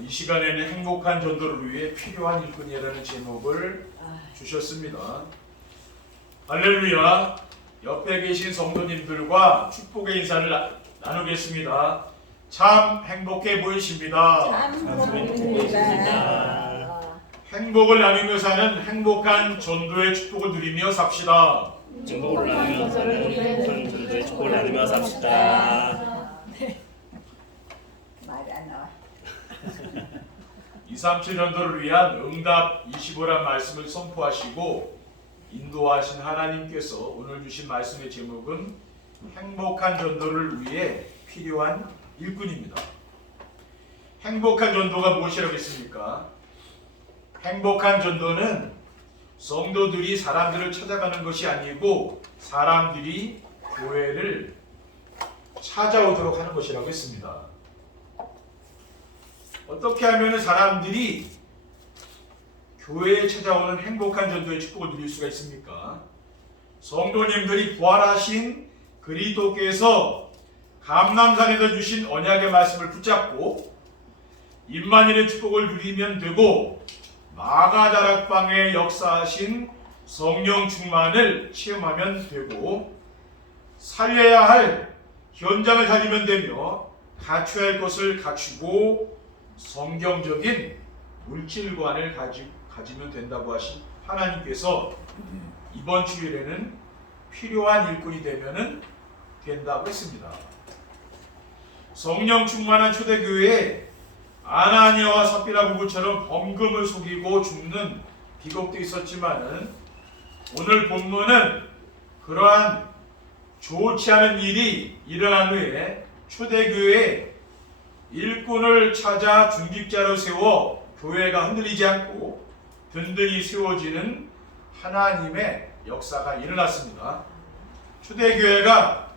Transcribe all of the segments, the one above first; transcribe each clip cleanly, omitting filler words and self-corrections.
이 시간에는 행복한 전도를 위해 필요한 일꾼이라는 제목을 주셨습니다. 할렐루야. 옆에 계신 성도님들과 축복의 인사를 나누겠습니다. 참 행복해 보이십니다. 행복을 나누며 사는 행복한 전도의 축복을 누리며 삽시다. 행복을 나누며 사는 행복한 전도의 축복을 나누며 삽시다. 말이 안 나와. 237 전도를 위한 응답 25란 말씀을 선포하시고 인도하신 하나님께서 오늘 주신 말씀의 제목은 행복한 전도를 위해 필요한 일꾼입니다. 행복한 전도가 무엇이라고 했습니까? 행복한 전도는 성도들이 사람들을 찾아가는 것이 아니고 사람들이 교회를 찾아오도록 하는 것이라고 했습니다. 어떻게 하면 사람들이 교회에 찾아오는 행복한 전도의 축복을 누릴 수가 있습니까? 성도님들이 부활하신 그리스도께서 감람산에서 주신 언약의 말씀을 붙잡고 임마누엘의 축복을 누리면 되고 마가다락방에 역사하신 성령 충만을 체험하면 되고 살려야 할 현장을 다니면 되며 갖춰야 할 것을 갖추고 성경적인 물질관을 가지면 된다고 하신 하나님께서 이번 주일에는 필요한 일꾼이 되면 된다고 했습니다. 성령 충만한 초대교회에 아나니아와 삽비라 부부처럼 범금을 속이고 죽는 비극도 있었지만은 오늘 본문은 그러한 좋지 않은 일이 일어난 후에 초대교회에 일꾼을 찾아 중직자로 세워 교회가 흔들리지 않고 든든히 세워지는 하나님의 역사가 일어났습니다. 초대교회가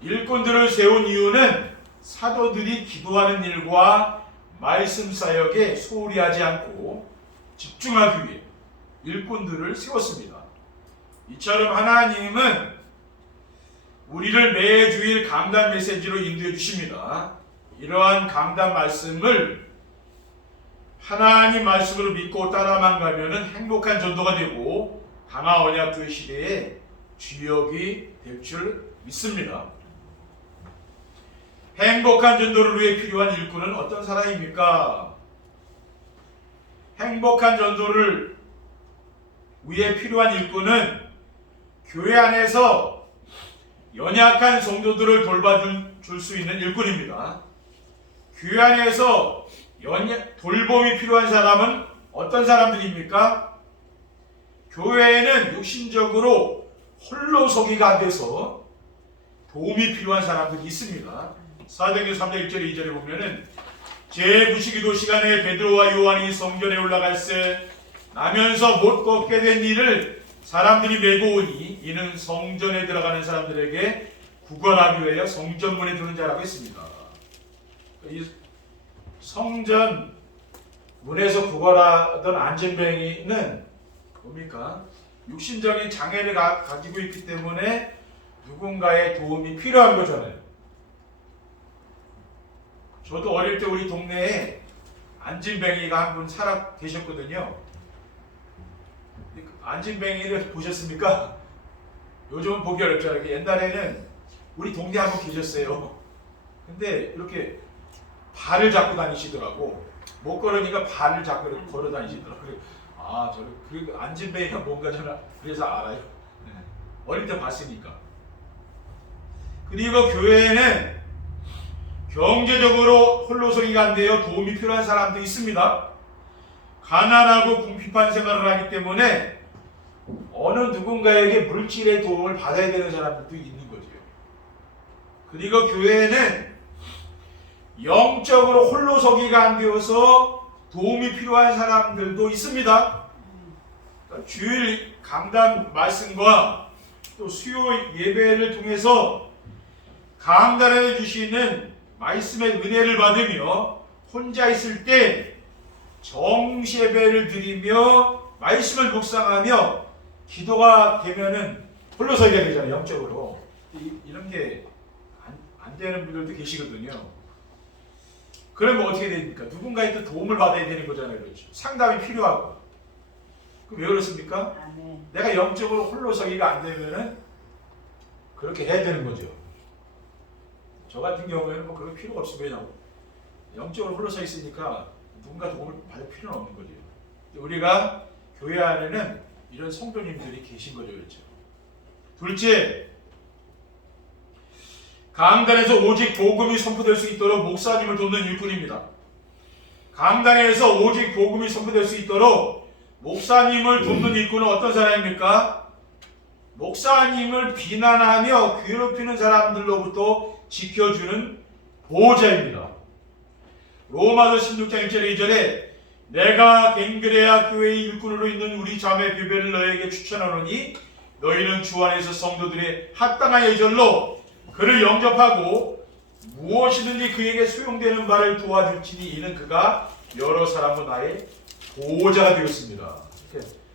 일꾼들을 세운 이유는 사도들이 기도하는 일과 말씀 사역에 소홀히 하지 않고 집중하기 위해 일꾼들을 세웠습니다. 이처럼 하나님은 우리를 매주일 강단 메시지로 인도해 주십니다. 이러한 강단 말씀을 하나님 말씀으로 믿고 따라만 가면 행복한 전도가 되고 강화 언약교회 시대에 주역이 될 줄 믿습니다. 행복한 전도를 위해 필요한 일꾼은 어떤 사람입니까? 행복한 전도를 위해 필요한 일꾼은 교회 안에서 연약한 성도들을 돌봐줄 수 있는 일꾼입니다. 교회 안에서 돌봄이 필요한 사람은 어떤 사람들입니까? 교회에는 육신적으로 홀로서기가 안 돼서 도움이 필요한 사람들이 있습니다. 사도행전 3장 1절에 2절에 보면은 제9시기도 시간에 베드로와 요한이 성전에 올라갈새 나면서 못 걷게 된 일을 사람들이 메고 오니 이는 성전에 들어가는 사람들에게 구걸하기 위하여 성전문에 두는 자라고 했습니다. 이 성전 문에서 구걸하던 안진뱅이는 뭡니까? 육신적인 장애를 가지고 있기 때문에 누군가의 도움이 필요한 거잖아요. 저도 어릴 때 우리 동네에 안진뱅이가 한 분 살아 계셨거든요. 안진뱅이를 보셨습니까? 요즘은 보기 어렵잖아요. 옛날에는 우리 동네 한 분 계셨어요. 근데 이렇게 발을 잡고 다니시더라고. 못 걸으니까 발을 잡고 걸어 다니시더라고. 그리고 안진뱅이가 뭔가 저는 그래서 알아요. 네. 어릴 때 봤으니까. 그리고 교회에는 경제적으로 홀로서기가 안 되어 도움이 필요한 사람도 있습니다. 가난하고 궁핍한 생활을 하기 때문에 어느 누군가에게 물질의 도움을 받아야 되는 사람들도 있는 거죠. 그리고 교회에는 영적으로 홀로서기가 안 되어서 도움이 필요한 사람들도 있습니다. 그러니까 주일 강단 말씀과 또 수요 예배를 통해서 강단해 주시는 말씀의 은혜를 받으며 혼자 있을 때 정시예배를 드리며 말씀을 묵상하며 기도가 되면은 홀로서기가 되잖아요. 영적으로 이런 게 안 되는 분들도 계시거든요. 그러면 어떻게 됩니까? 누군가의 또 도움을 받아야 되는 거잖아요. 그렇죠? 상담이 필요하고. 그럼 왜 그렇습니까? 아멘. 내가 영적으로 홀로 서기가 안 되면은 그렇게 해야 되는 거죠. 저 같은 경우에는 뭐 그럴 필요가 없습니다. 영적으로 홀로 서 있으니까 누군가 도움을 받을 필요는 없는 거죠. 우리가 교회 안에는 이런 성도님들이 계신 거죠. 그렇죠? 둘째, 강단에서 오직 복음이 선포될 수 있도록 목사님을 돕는 일꾼입니다. 강단에서 오직 복음이 선포될 수 있도록 목사님을 돕는 일꾼은 어떤 사람입니까? 목사님을 비난하며 괴롭히는 사람들로부터 지켜주는 보호자입니다. 로마서 16장 1절 2절에 내가 갱그레아 교회의 일꾼으로 있는 우리 자매 뷰베를 너에게 추천하노니 너희는 주 안에서 성도들의 합당한 예절로 그를 영접하고 무엇이든지 그에게 소용되는 바를 도와줄지니 이는 그가 여러 사람과 나의 보호자가 되었습니다.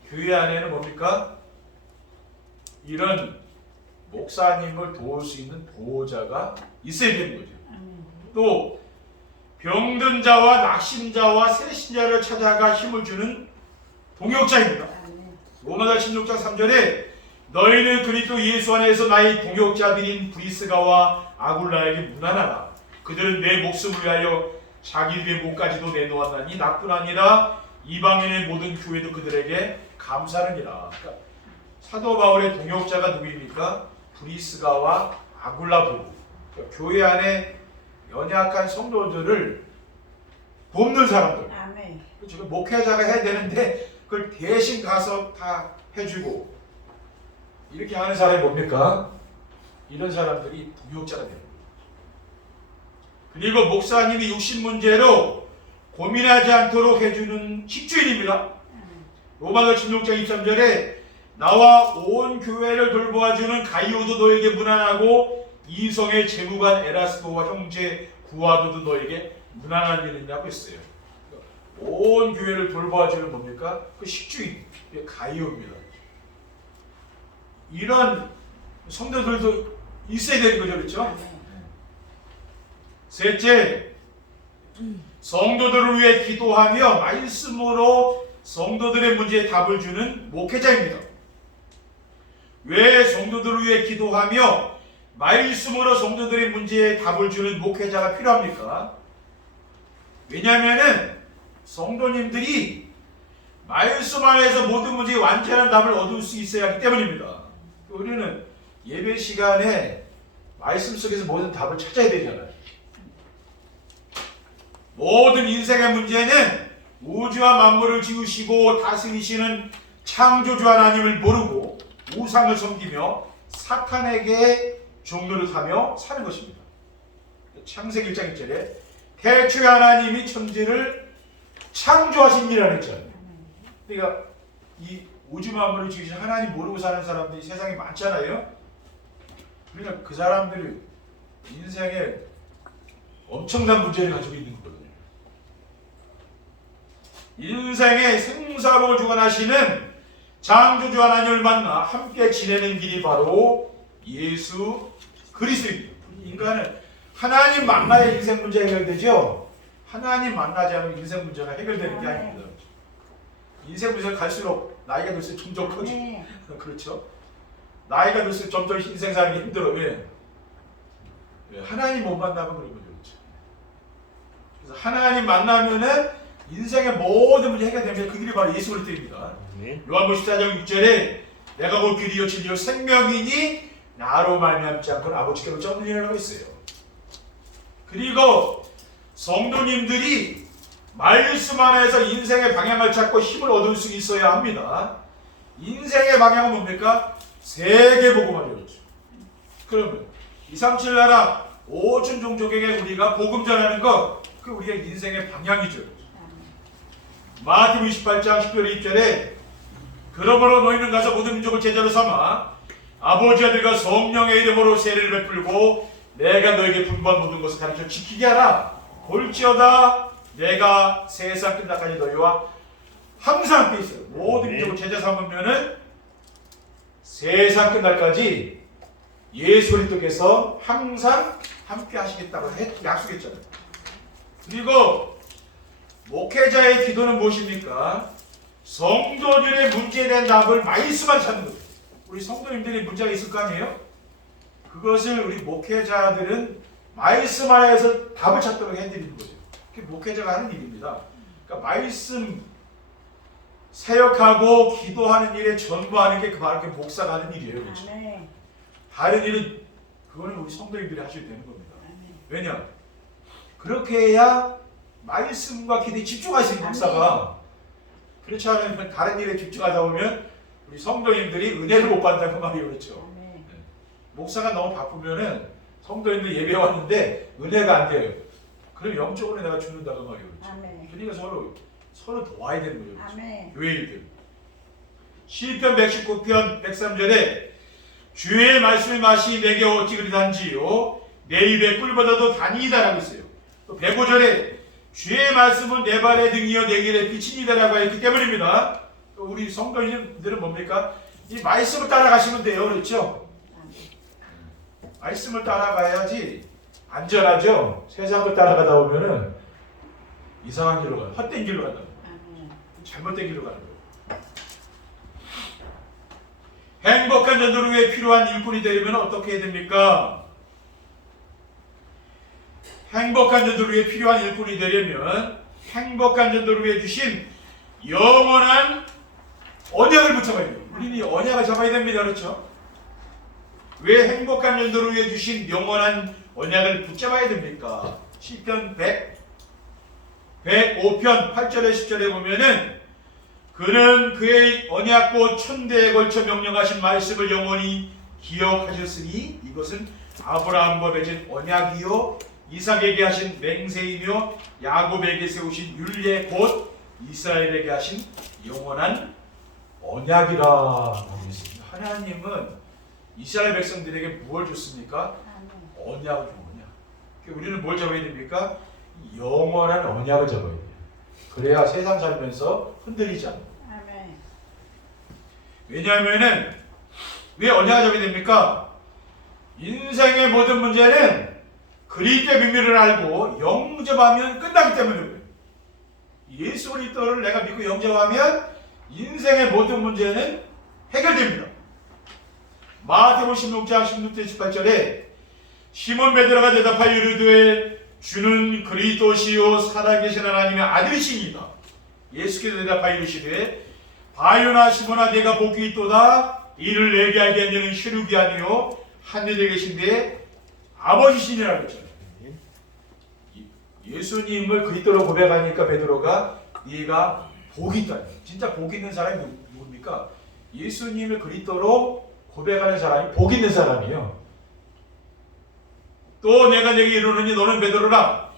교회 안에는 뭡니까? 이런 목사님을 도울 수 있는 보호자가 있어야 되는 거죠. 또 병든 자와 낙심자와 새신자를 찾아가 힘을 주는 동역자입니다. 로마서 16장 3절에 너희는 그리스도 예수 안에서 나의 동역자들인 브리스가와 아굴라에게 문안하라. 그들은 내 목숨을 위하여 자기들의 목까지도 내놓았나니 나뿐 아니라 이방인의 모든 교회도 그들에게 감사하느니라. 그러니까 사도 바울의 동역자가 누구입니까? 브리스가와 아굴라 부부. 그러니까 교회 안에 연약한 성도들을 돕는 사람들. 아멘. 지금 목회자가 해야 되는데 그걸 대신 가서 다 해주고 이렇게 하는 사람이 뭡니까? 이런 사람들이 동역자가 되는 거예요. 그리고 목사님이 육신 문제로 고민하지 않도록 해주는 집주인입니다. 로마서 16장 23절에 나와 온 교회를 돌보아주는 가이오도 너에게 문안하고 이성의 재무관 에라스도와 형제 구아도도 너에게 문안한 일이 있냐고 했어요. 온 교회를 돌보아주는 뭡니까? 그 식주인, 가이오입니다. 이런 성도들도 있어야 되는 거죠. 그렇죠? 셋째, 성도들을 위해 기도하며 말씀으로 성도들의 문제에 답을 주는 목회자입니다. 왜 성도들을 위해 기도하며 말씀으로 성도들의 문제에 답을 주는 목회자가 필요합니까? 왜냐하면은 성도님들이 말씀 안에서 모든 문제에 완전한 답을 얻을 수 있어야 하기 때문입니다. 우리는 예배 시간에 말씀 속에서 모든 답을 찾아야 되잖아요. 모든 인생의 문제는 우주와 만물을 지으시고 다스리시는 창조주 하나님을 모르고 우상을 섬기며 사탄에게 종노릇하며 사는 것입니다. 창세기 1장 1절에 태초에 하나님이 천지를 창조하신 이라는 했잖아요. 그러니까 이 우주 만물을 지으신 하나님 모르고 사는 사람들이 세상에 많잖아요. 그러니까 그 사람들이 인생에 엄청난 문제를 가지고 있는 거거든요. 인생의 생사복을 주관하시는 창조주 하나님을 만나 함께 지내는 길이 바로 예수 그리스도입니다. 인간은 하나님 만나야 인생 문제가 해결되죠. 하나님 만나지 않으면 인생 문제가 해결되는 게 아닙니다. 인생 문제가 갈수록 나이가 들수록 점점 커지고 그렇죠. 나이가 들수록 점점 인생 사는 게 힘들어. 왜? 하나님 못 만나면 그런 거죠. 그렇죠? 그래서 하나님 만나면은 인생의 모든 문제 해결되면 그 길이 바로 예수 그리스도입니다. 요한복음 14장 6절에 내가 곧 길이요 진리요 생명이니 나로 말미암지 않고는 아버지께로 없는 이라고 했어요. 그리고 성도님들이 말씀 안에서 인생의 방향을 찾고 힘을 얻을 수 있어야 합니다. 인생의 방향은 뭡니까? 세계복음화죠. 그렇죠. 그러면 237 나라 5천 종족에게 우리가 복음 전하는 것, 그 우리의 인생의 방향이죠. 마태복음 28장 10절 2절에 그러므로 너희는 가서 모든 민족을 제자로 삼아 아버지 아들과 성령의 이름으로 세례를 베풀고 내가 너에게 분부한 모든 것을 가르쳐 지키게 하라. 볼지어다 내가 세상 끝날까지 너희와 항상 함께 있어요. 모든 민족을 제자 삼으면은 세상 끝날까지 예수 그리스도께서 항상 함께 하시겠다고 약속했잖아요. 그리고 목회자의 기도는 무엇입니까? 성도들의 문제에 대한 답을 말씀만 찾는 거예요. 우리 성도님들이 문제가 있을 거 아니에요? 그것을 우리 목회자들은 말씀 안에서 답을 찾도록 해드리는 거죠. 그게 목회자가 하는 일입니다. 그러니까 말씀 사역하고 기도하는 일에 전부하는 게 바로 그 목사가 하는 일이에요. 그렇죠? 다른 일은 그거는 우리 성도님들이 하셔야 되는 겁니다. 왜냐? 그렇게 해야 말씀과 기도에 집중할 수 있는 목사가. 그렇지 않으면 다른 일에 집중하다 보면 우리 성도님들이 은혜를 못 받는다는 말이에요. 그렇죠? 네. 목사가 너무 바쁘면은 성도님들 예배 왔는데 은혜가 안 돼요. 그럼 영적으로 내가 죽는다고 말이에요. 그렇죠? 그러니까 서로 도와야 되는 거죠. 그렇죠? 교회 일들. 시편 119편 103절에 주의 말씀의 맛이 내게 어찌 그리 단지요 내 입에 꿀보다도 단이다라고 했어요. 또 105절에 주의 말씀은 내 발의 등이요 내 길의 빛이니다라고 했기 때문입니다. 또 우리 성도님들은 뭡니까? 이 말씀을 따라가시면 돼요. 그렇죠? 말씀을 따라가야지 안전하죠. 세상을 따라가다 보면은 이상한 길로 가요. 헛된 길로 간다. 잘못된 길로 가는 거예요. 행복한 전도를 위해 필요한 일꾼이 되려면 어떻게 해야 됩니까? 행복한 전도를 위해 필요한 일꾼이 되려면 행복한 전도를 위해 주신 영원한 언약을 붙잡아야 돼요. 우리는 이 언약을 잡아야 됩니다. 그렇죠? 왜 행복한 전도를 위해 주신 영원한 언약을 붙잡아야 됩니까? 시편 105편 8절에 10절에 보면은 그는 그의 언약고 천대에 걸쳐 명령하신 말씀을 영원히 기억하셨으니 이것은 아브라함과 맺은 언약이요 이삭에게 하신 맹세이며 야곱에게 세우신 율례 곧 이스라엘에게 하신 영원한 언약이라 하고 있습니다. 하나님은 이스라엘 백성들에게 무엇을 줬습니까? 언약을 준 거냐? 우리는 뭘 잡아야 됩니까? 영원한 언약을 잡아야 돼요. 그래야 세상 살면서 흔들리지 않아요. 왜냐하면은 왜 언약을 잡아야 됩니까? 인생의 모든 문제는 그리스도의 비밀을 알고 영접하면 끝나기 때문에 그래요. 예수 그리스도를 내가 믿고 영접하면 인생의 모든 문제는 해결됩니다. 마태복음 16장 16절 18절에 시몬 베드로가 대답하여 이르되 주는 그리스도시요 살아계신 하나님의 아들이시니이다. 예수께서 대답하여 이르시되 바요나 시몬아 내가 복이 있도다. 이를 내게 알게 한 자는 혈육이 아니요 하늘에 계신데 아버지시니라 그랬잖아요. 예수님을 그리스도로 고백하니까 베드로가 네가 복이 있다. 진짜 복 있는 사람이 누굽니까? 예수님을 그리스도로 고백하는 사람이 복 있는 사람이에요. 또 내가 내게 이르노니 너는 베드로라.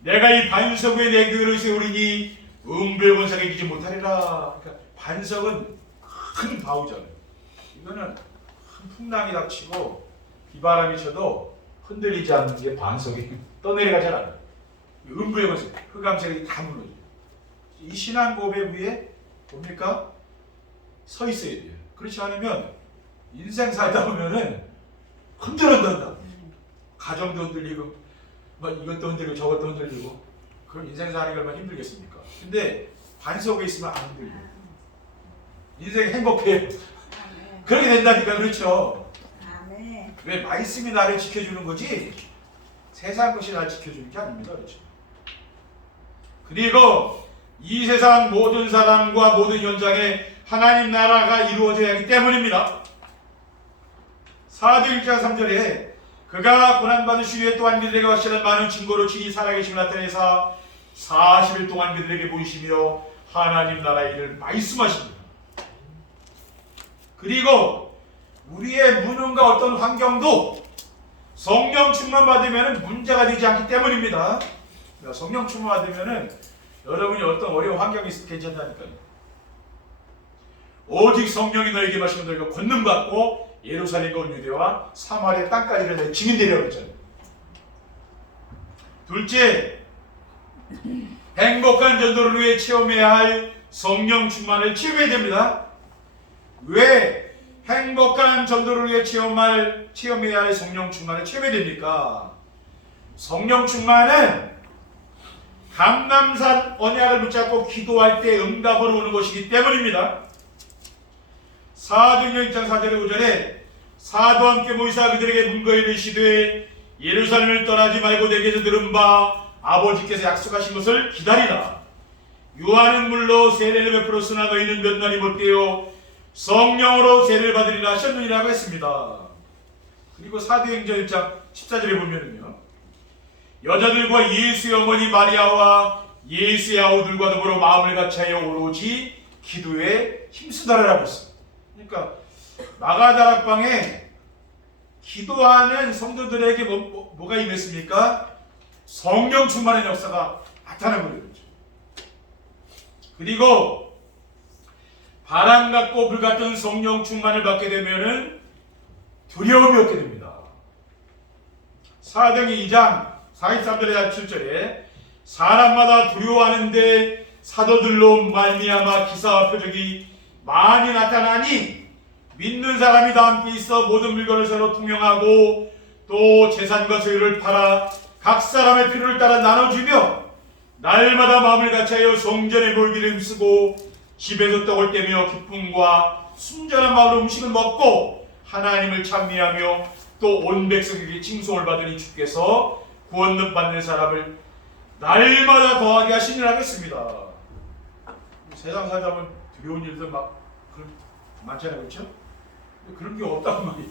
내가 이 반석 위에 내 교회를 세우리니 음부의 권세가 이기지 못하리라. 그러니까 반석은 큰 바우잖아요. 이거는 큰 풍랑이 닥치고 비바람이 쳐도 흔들리지 않는 게 반석이 떠내려가지 않아요. 음부의 권세, 흑암색이 다 무너져요. 이 신앙 고백 위에 뭡니까? 서 있어야 돼요. 그렇지 않으면 인생 살다 보면은 흔들린다. 가정도 흔들리고, 뭐 이것도 흔들리고 저것도 흔들리고, 그럼 인생 사는 게 얼마나 힘들겠습니까? 근데 반석에 있으면 안 흔들려요. 인생이 행복해요. 그렇게 된다니까. 그렇죠? 왜 말씀이 나를 지켜주는 거지 세상 것이 나를 지켜주는 게 아닙니다. 그렇죠? 그리고 이 세상 모든 사람과 모든 현장에 하나님 나라가 이루어져야 하기 때문입니다. 사도 1장 3절에 그가 고난받으시기 위해 또한 그들에게 확실한 많은 증거로 친히 살아계심을 나타내사 40일 동안 그들에게 보이시며 하나님 나라의 일을 말씀하십니다. 그리고 우리의 무능과 어떤 환경도 성령 충만 받으면 문제가 되지 않기 때문입니다. 성령 충만 받으면 여러분이 어떤 어려운 환경이 있어도 괜찮다니까요. 오직 성령이 너에게 마시면 너희가 권능 받고 예루살렘과 온 유대와 사마리아 땅까지를 내 증인되리라고 했잖아요. 둘째, 행복한 전도를 위해 체험해야 할 성령 충만을 체험해야 됩니다. 왜 행복한 전도를 위해 체험해야 할 성령 충만을 체험해야 됩니까? 성령 충만은 감람산 언약을 붙잡고 기도할 때 응답으로 오는 것이기 때문입니다. 사도행전 1장 4절에 5절에 사도와 함께 모이사 그들에게 문거 이르시되 예루살렘을 떠나지 말고 내게서 들은 바 아버지께서 약속하신 것을 기다리라. 요한은 물로 세례를 베풀었으나 너희는 몇 날이 못되어 성령으로 세례를 받으리라 하셨느니라고 했습니다. 그리고 사도행전 1장 14절에 보면은요, 여자들과 예수의 어머니 마리아와 예수의 아우들과 더불어 마음을 같이하여 오로지 기도에 힘쓰더라라고 했습니다. 그러니까 마가다락방에 기도하는 성도들에게 뭐가 임했습니까? 성령 충만의 역사가 나타난 거예요. 그리고 바람 같고 불 같은 성령 충만을 받게 되면은 두려움이 없게 됩니다. 사도행전 2장 43절에 47절에 사람마다 두려워하는데 사도들로 말미암아 기사와 표적이 많이 나타나니 믿는 사람이 다 함께 있어 모든 물건을 서로 통용하고 또 재산과 소유를 팔아 각 사람의 필요를 따라 나눠주며 날마다 마음을 같이하여 성전에 모이기를 힘쓰고 집에서 떡을 떼며 기쁨과 순전한 마음으로 음식을 먹고 하나님을 찬미하며 또 온 백성에게 칭송을 받으니 주께서 구원 받는 사람을 날마다 더하게 하시니라고 했습니다. 세상 살다 보면 두려운 일들 막 많잖아요, 그렇죠? 그런 게 없다고 말이에요.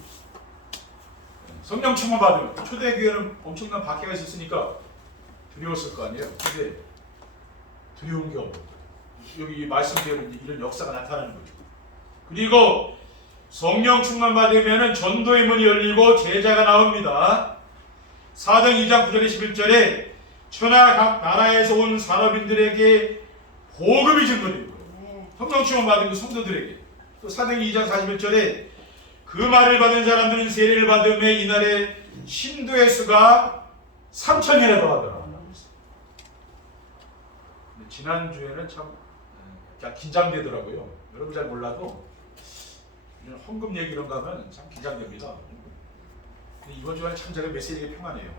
성령 충만 받으면 초대교회는 엄청난 박해가 있었으니까 두려웠을 거 아니에요. 근데 두려운 게 없고 여기 말씀대로 이런 역사가 나타나는 거죠. 그리고 성령 충만 받으면 전도의 문이 열리고 제자가 나옵니다. 사도행 2장 9절에 11절에 천하 각 나라에서 온 산업인들에게 복음이 증거되는 거예요. 성령 충만 받은 그 성도들에게. 또 사도행 2장 41절에 그 말을 받은 사람들은 세례를 받음에 이날에 신도의 수가 3,000이나 더하더라. 지난주에는 참 긴장되더라고요. 여러분 잘 몰라도 헌금 얘기 이런 거 하면 참 긴장됩니다. 근데 이번 주간에 참 제가 메시지가 평안해요.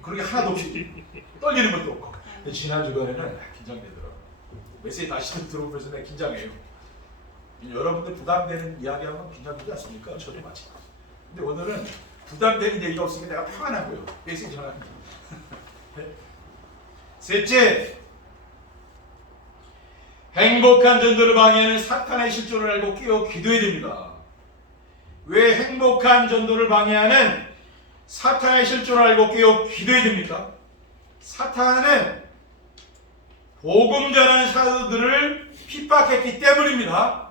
그런 게 하나도 없이 떨리는 것도 없고. 근데 지난 주간에는 긴장되더라고요. 메시지 다시 들어오면서 내가 긴장해요. 여러분들 부담되는 이야기하면 긴장되지 않습니까? 저도 마찬가지. 근데 오늘은 부담되는 얘기가 없으니까 내가 평안하고요. 메시지 전합니다. 셋째, 행복한 전도를 방해하는 사탄의 실존을 알고 깨어 기도해야 됩니다. 왜 행복한 전도를 방해하는 사탄의 실존을 알고 깨어 기도해야 됩니까? 사탄은 복음 전하는 사도들을 핍박했기 때문입니다.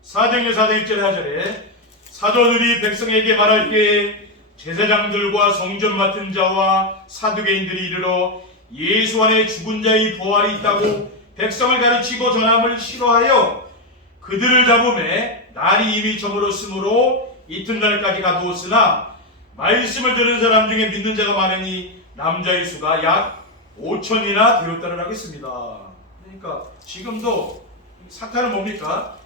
사도행전 4장 1절 4절에 사도들이 백성에게 말할 때에 제사장들과 성전 맡은 자와 사두개인들이 이르러 예수 안에 죽은 자의 부활이 있다고 백성을 가르치고 전함을 싫어하여 그들을 잡음에 날이 이미 저물었으므로 이튿날까지 가두었으나 말씀을 들은 사람 중에 믿는 자가 많으니 남자의 수가 약 5,000이나 되었다라고 했습니다. 그러니까 지금도 사탄은 뭡니까?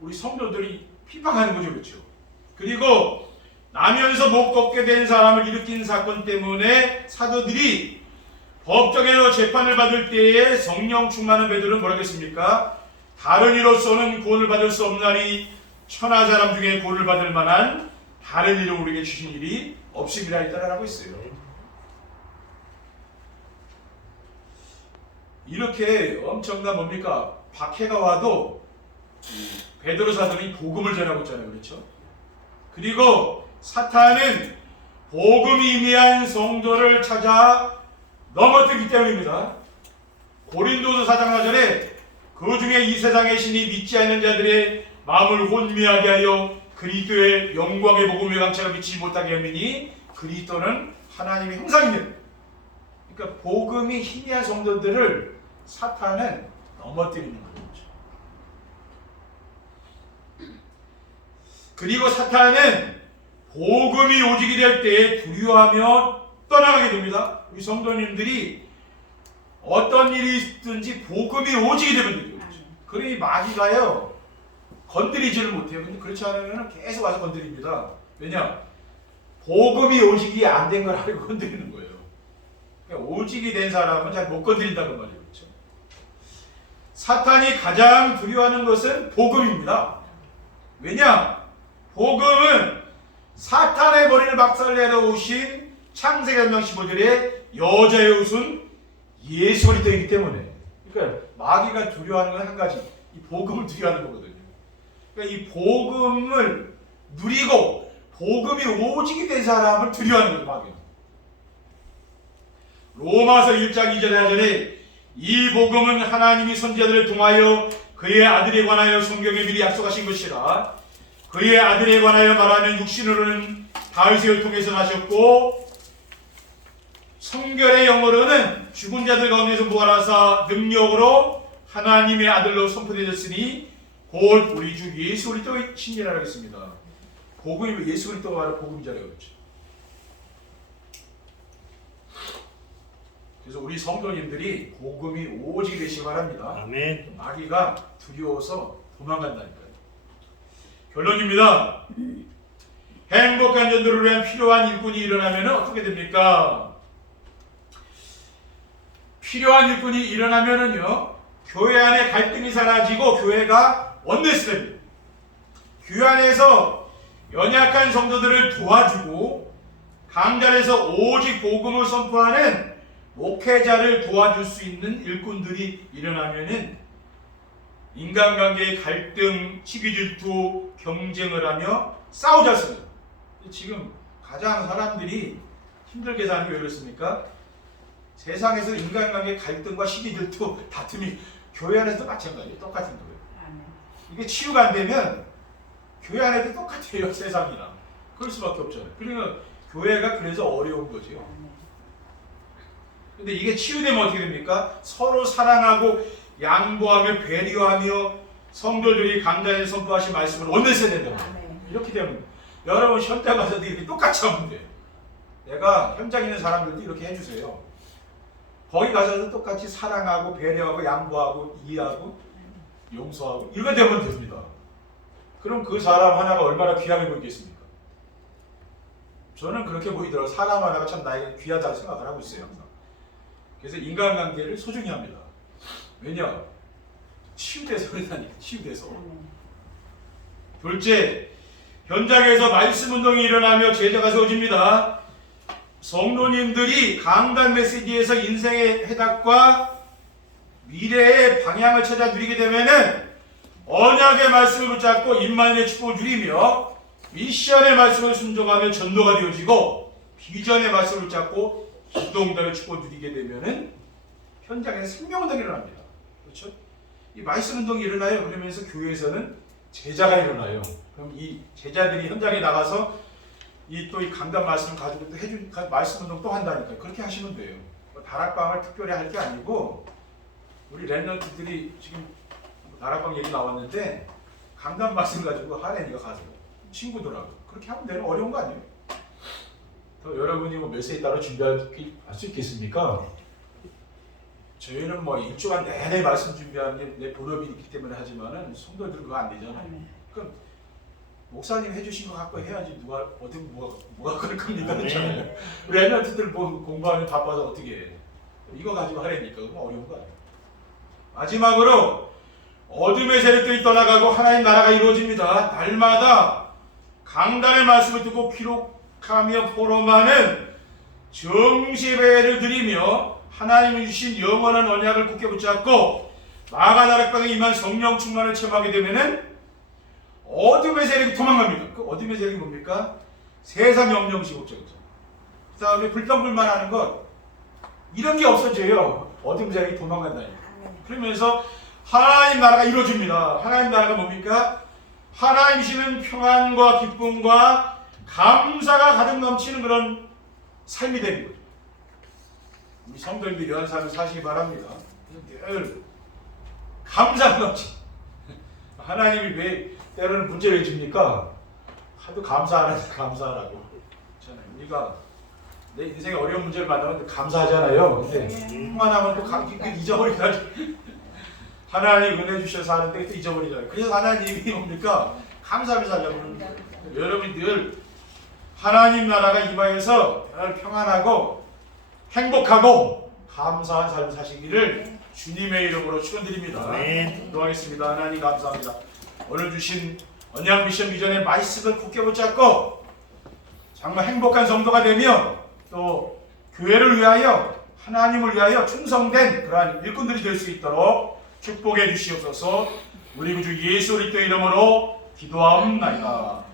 우리 성도들이 핍박하는 거죠, 그렇죠? 그리고 나면서 못 걷게 된 사람을 일으킨 사건 때문에 사도들이 법정에서 재판을 받을 때에 성령 충만한 베드로는 뭐라고 했습니까? 다른 이로서는 구원을 받을 수 없나니 천하 사람 중에 구원을 받을 만한 다른 이로 우리에게 주신 일이 없음이라 했다라고 했어요. 이렇게 엄청난 뭡니까? 박해가 와도 베드로 사도는 복음을 전하고 있잖아요, 그렇죠? 그리고 사탄은 복음이 임의한 성도를 찾아 넘어뜨기 때문입니다. 고린도서 4장 4절에 그 중에 이 세상의 신이 믿지 않는 자들의 마음을 혼미하게 하여 그리스도의 영광의 복음의 강차가 미치지 못하게 하느니 그리스도는 하나님의 형상입니다. 그러니까 복음이 희미한 성도들을 사탄은 넘어뜨리는 거죠. 그리고 사탄은 복음이 오직이 될 때 두려워하며 떠나가게 됩니다. 우리 성도님들이 어떤 일이 있든지 복음이 오직이 되면 되죠. 그러니 마귀가요 건드리지를 못해요. 근데 그렇지 않으면 계속 와서 건드립니다. 왜냐? 복음이 오직이 안 된 걸 알고 건드리는 거예요. 그러니까 오직이 된 사람은 잘 못 건드린다는 말이에요. 그렇죠? 사탄이 가장 두려워하는 것은 복음입니다. 왜냐? 복음은 사탄의 머리를 박살내러 오신 창세기 15절의 여자의 옷은 예수 그리스도이기 때문에, 그러니까 마귀가 두려워하는 건 한 가지, 이 복음을 두려워하는 거거든요. 그러니까 이 복음을 누리고 복음이 오직이 된 사람을 두려워하는 거예요, 마귀는. 로마서 1장 2절에 하자니 이 복음은 하나님이 선지자들을 통하여 그의 아들에 관하여 성경에 미리 약속하신 것이라. 그의 아들에 관하여 말하는 육신으로는 다윗을 통해서 나셨고 성결의 영으로는 죽은 자들 가운데서 부활하사 능력으로 하나님의 아들로 선포되었으니 곧 우리 주 예수 그리스도의 신이라 하겠습니다. 복음이 예수 그리스도가 바로 복음이잖아요. 그렇죠? 그래서 우리 성도님들이 복음이 오직 되시기 바랍니다. 아멘. 마귀가 두려워서 도망간다니까요. 결론입니다. 행복한 전도를 위한 필요한 일꾼이 일어나면 어떻게 됩니까? 필요한 일꾼이 일어나면은요, 교회 안에 갈등이 사라지고 교회가 원네스 됩니다. 교회 안에서 연약한 성도들을 도와주고 강단에서 오직 복음을 선포하는 목회자를 도와줄 수 있는 일꾼들이 일어나면은 인간관계의 갈등, 시기 질투, 경쟁을 하며 싸우지 않습니다. 지금 가장 사람들이 힘들게 사는 게 왜 그렇습니까? 세상에서 인간관계 갈등과 시기 질투, 다툼이 교회 안에서도 마찬가지예요. 똑같은 거예요. 이게 치유가 안 되면 교회 안에도 똑같아요. 세상이랑. 그럴 수밖에 없잖아요. 그러니까 교회가 그래서 어려운 거죠. 근데 이게 치유되면 어떻게 됩니까? 서로 사랑하고 양보하며 배려하며 성도들이 강단에 선포하신 말씀을 원내서 된다고. 이렇게 되면 여러분 현장 가서도 이렇게 똑같이 하면 돼요. 내가 현장에 있는 사람들도 이렇게 해주세요. 거기 가서도 똑같이 사랑하고 배려하고 양보하고 이해하고 용서하고 이렇게 되면 됩니다. 그럼 그 사람 하나가 얼마나 귀하게 보이겠습니까? 저는 그렇게 보이더라고요. 사람 하나가 참 나에게 귀하다고 생각을 하고 있어요. 항상. 그래서 인간관계를 소중히 합니다. 왜냐? 치유돼서 그러다니까. 치유돼서. 둘째, 현장에서 말씀 운동이 일어나며 제자가 세워집니다. 성도님들이 강단 메시지에서 인생의 해답과 미래의 방향을 찾아 누리게 되면은 언약의 말씀을 붙잡고 임마누엘의 축복을 누리며 미션의 말씀을 순종하며 전도가 되어지고 비전의 말씀을 붙잡고 기도응답의 축복을 누리게 되면은 현장에서 생명운동이 일어납니다. 그렇죠? 이 말씀 운동이 일어나요. 그러면서 교회에서는 제자가 일어나요. 그럼 이 제자들이 현장에 나가서 이 강단 말씀을 가지고 또 해준 말씀 운동 또 한다니까요. 그렇게 하시면 돼요. 다락방을 특별히 할 게 아니고 우리 랩런트들이 지금 다락방 얘기 나왔는데 강단 말씀 가지고 하레니가 가세요. 친구들하고 그렇게 하면 되는 어려운 거 아니에요? 더 여러분이 뭐 메시지 따로 준비할 수 있겠습니까? 저희는 뭐 일주간 내내 말씀 준비하는 게 내 본업이 있기 때문에 하지만은 성도들 그거 안 되잖아요. 그럼 목사님 해주신 거 갖고 해야지 누가 어떻게 뭐가 그럴 겁니까? 그렇잖아요. 우리 랩런트들 공부하면 바빠서 어떻게 해? 이거 가지고 하려니까 그건 어려운 거 아니에요. 마지막으로 어둠의 세력들이 떠나가고 하나님 나라가 이루어집니다. 날마다 강단의 말씀을 듣고 기록하며 포럼하는 정시배를 드리며 하나님이 주신 영원한 언약을 굳게 붙잡고 마가다락방에 임한 성령 충만을 체험하게 되면은 어둠의 세력이 도망갑니다. 그 어둠의 세력이 뭡니까? 세상 영영시국적이죠. 그 다음에 불평불만하는 것 이런 게 없어져요. 어둠의 세력이 도망간다니까. 그러면서 하나님 나라가 이루어집니다. 하나님 나라가 뭡니까? 하나님이시는 평안과 기쁨과 감사가 가득 넘치는 그런 삶이 되는 거죠. 우리 성도님들이 이런 삶을 사시기 바랍니다. 늘 감사가 넘치. 하나님이 왜 때로는 문제를 해줍니까? 하도 감사하라고. 우리가 내 인생에 어려운 문제를 만나면 감사하잖아요. 근데 평안하면 또 잊어버리잖아요. 하나님 은혜 주셔서 하는데 또 잊어버리잖아요. 그래서 하나님이 뭡니까? 감사하며 살려고 하는 거예요. 여러분들 하나님 나라가 임하여서 평안하고 행복하고 감사한 삶 사시기를 주님의 이름으로 축원드립니다. 아멘. 기도하겠습니다. 하나님 감사합니다. 오늘 주신 언양 미션 비전의 말씀을 굳게 붙잡고 정말 행복한 성도가 되며 또 교회를 위하여 하나님을 위하여 충성된 그러한 일꾼들이 될 수 있도록 축복해 주시옵소서. 우리 구주 예수 그리스도 이름으로 기도하옵나이다.